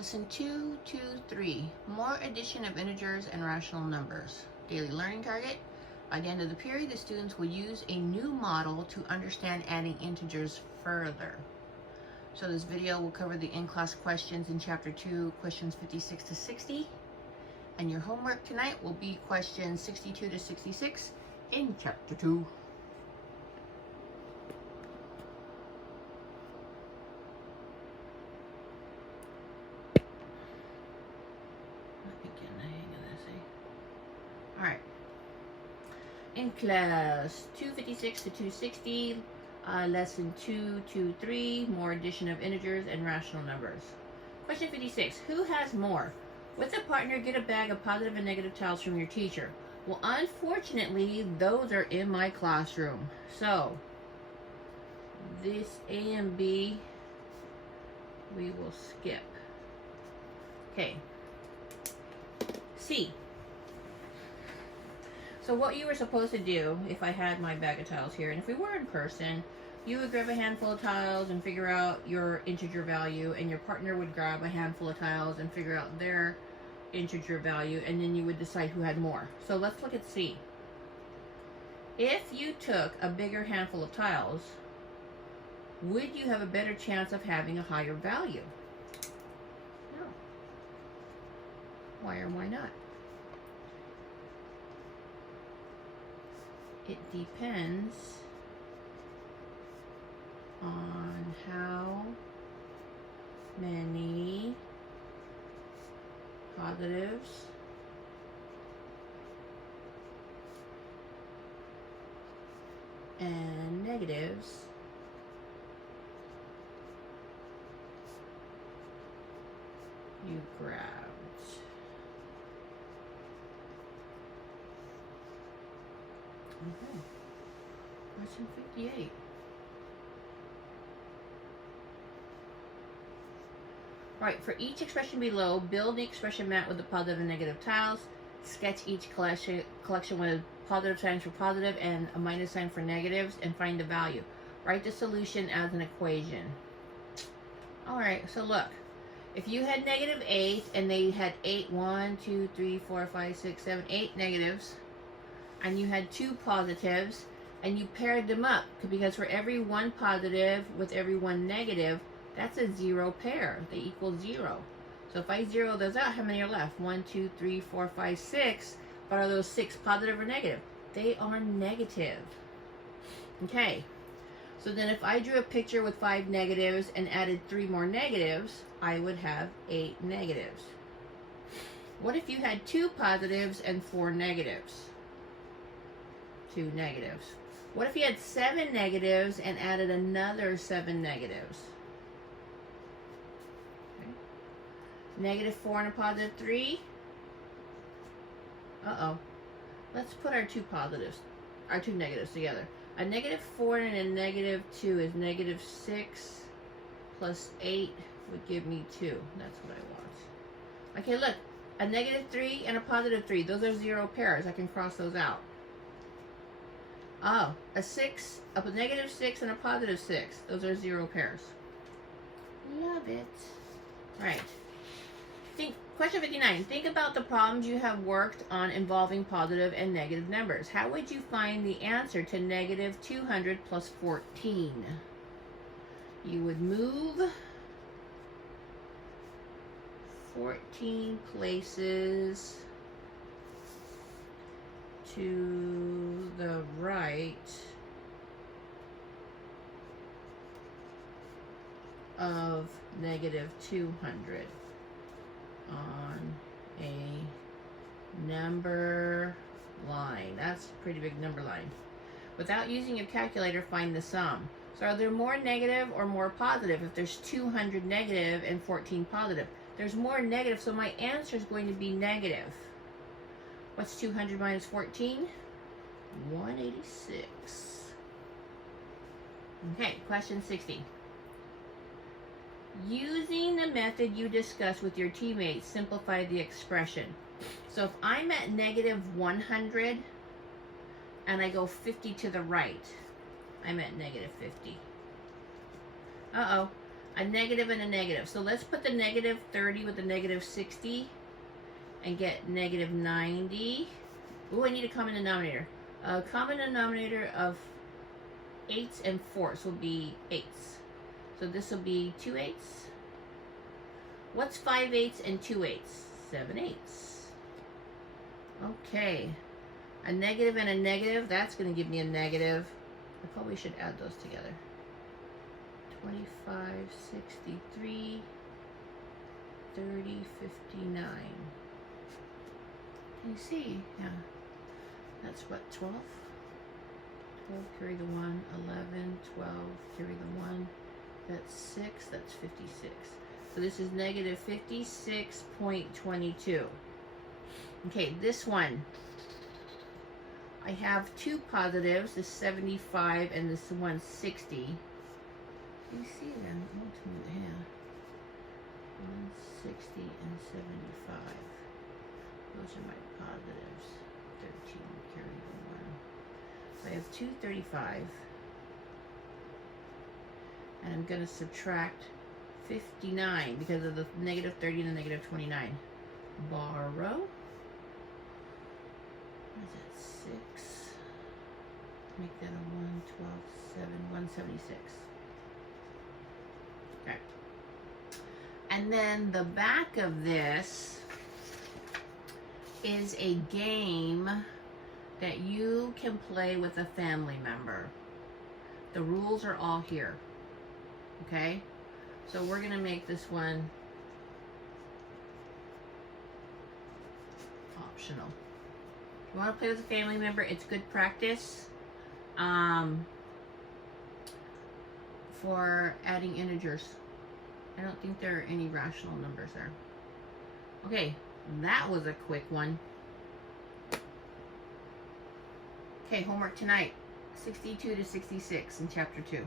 Lesson 223, more addition of integers and rational numbers. Daily learning target. By the end of the period, the students will use a new model to understand adding integers further. So this video will cover the in-class questions in Chapter 2, questions 56 to 60. And your homework tonight will be questions 62 to 66 in Chapter 2. Alright, in class 256 to 260, lesson 223, more addition of integers and rational numbers. Question 56, who has more? With a partner, get a bag of positive and negative tiles from your teacher. Well, unfortunately, those are in my classroom. So, this A and B, we will skip. Okay. C. So what you were supposed to do, if I had my bag of tiles here, and if we were in person, you would grab a handful of tiles and figure out your integer value, and your partner would grab a handful of tiles and figure out their integer value, and then you would decide who had more. So let's look at C. If you took a bigger handful of tiles, would you have a better chance of having a higher value? No. Why or why not? It depends on how many positives and negatives you grabbed. Okay. Question 58. Right, for each expression below, build the expression map with the positive and negative tiles. Sketch each collection with positive signs for positive and a minus sign for negatives, and find the value. Write the solution as an equation. Alright, so look. If you had negative 8 and they had 8, 1, 2, 3, 4, 5, 6, 7, 8 negatives, and you had 2 positives, and you paired them up, because for every 1 positive with every 1 negative, that's a 0 pair. They equal 0. So if I zero those out, how many are left? 1, 2, 3, 4, 5, 6. But are those 6 positive or negative? They are negative. Okay. So then if I drew a picture with 5 negatives and added 3 more negatives, I would have 8 negatives. What if you had 2 positives and 4 negatives? 2 negatives. What if you had 7 negatives and added another 7 negatives? Okay. Negative 4 and a positive 3. Uh-oh. Let's put our 2 negatives together. A negative 4 and a negative 2 is negative 6 plus 8 would give me 2. That's what I want. Okay, look. A negative 3 and a positive 3. Those are 0 pairs. I can cross those out. Oh, a negative 6 and a positive 6. Those are 0 pairs. Love it. Right. Question 59. Think about the problems you have worked on involving positive and negative numbers. How would you find the answer to negative 200 plus 14? You would move 14 places to the right of negative 200 on a number line. That's a pretty big number line. Without using your calculator, find the sum. So are there more negative or more positive? If there's 200 negative and 14 positive, there's more negative, so my answer is going to be negative. What's 200 minus 14? 186. Okay, question 60. Using the method you discussed with your teammates, simplify the expression. So if I'm at negative 100 and I go 50 to the right, I'm at negative 50. Uh-oh. a negative and a negative. So let's put the negative 30 with the negative 60 and get negative 90. Ooh, I need a common denominator. A common denominator of 8s and 4s will be 8s. So this will be 2 8s. What's 5 8s and 2 8s? 7 8s. Okay. A negative and a negative, that's going to give me a negative. I probably should add those together. 25, 63, 30, 59. Can you see? Yeah. That's what, 12? 12, carry the 1, 11, 12, carry the 1. That's 6, that's 56. So this is negative 56.22. Okay, this one. I have two positives, this 75 and this 160. You see them? Yeah. 160 and 75. Those are my positives. 13, carry the 1. So I have 235. And I'm going to subtract 59 because of the negative 30 and the negative 29. Borrow. What is that? 6. Make that a 1, 12, 7, 176. Okay. And then the back of this is a game that you can play with a family member. The rules are all here. Okay? So we're going to make this one optional. If you want to play with a family member, it's good practice for adding integers. I don't think there are any rational numbers there. Okay, that was a quick one. Okay, homework tonight. 62 to 66 in chapter 2.